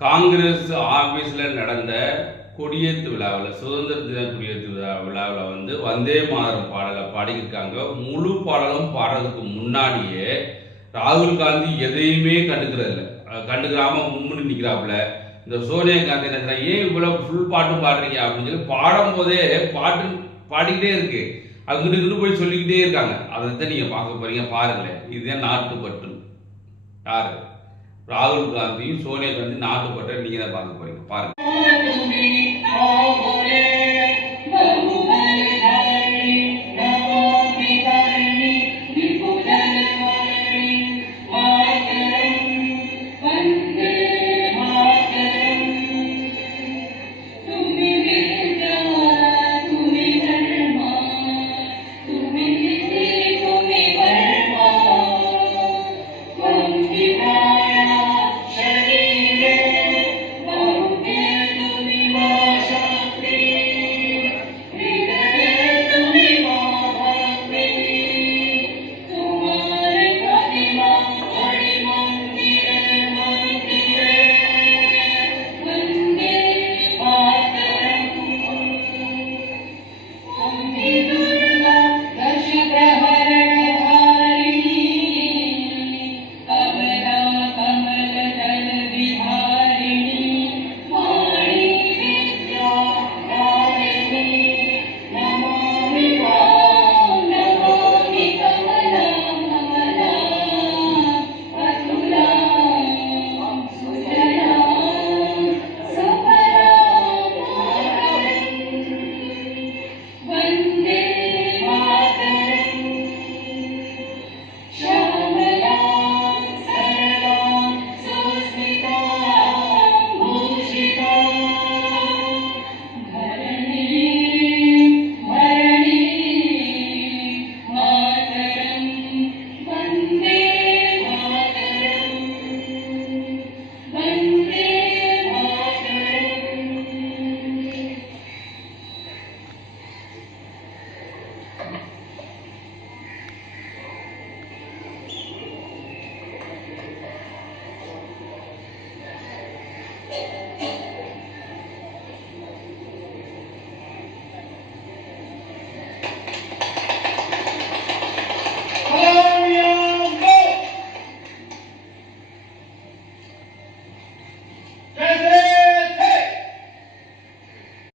காங்கிரஸ் ஆபீஸில் நடந்த கொடியேற்று விழாவில், சுதந்திர தின கொடியேற்று விழாவில் வந்து வந்தே மாதரம் பாடலை பாடியிருக்காங்க. முழு பாடலும் பாடுறதுக்கு முன்னாடியே ராகுல் காந்தி எதையுமே கண்டுக்கிறாம மும்முன்னு நிற்கிறாப்புல. இந்த சோனியா காந்தி என்ன ஏன் இவ்வளோ ஃபுல் பாட்டும் பாடுறீங்க அப்படின்னு சொல்லி பாடும்போதே பாட்டு பாடிக்கிட்டே இருக்கு. அங்கிட்டு போய் சொல்லிக்கிட்டே இருக்காங்க. அதை நீங்கள் பார்க்க போறீங்க, பாருங்களேன். இதுதான் நாட்டுப்பற்று. யாரு? ராகுல் காந்தியும் சோனியா காந்தி நாட்டுப்பற்றை நீங்கள் தான் பார்க்க போறீங்க, பாருங்க.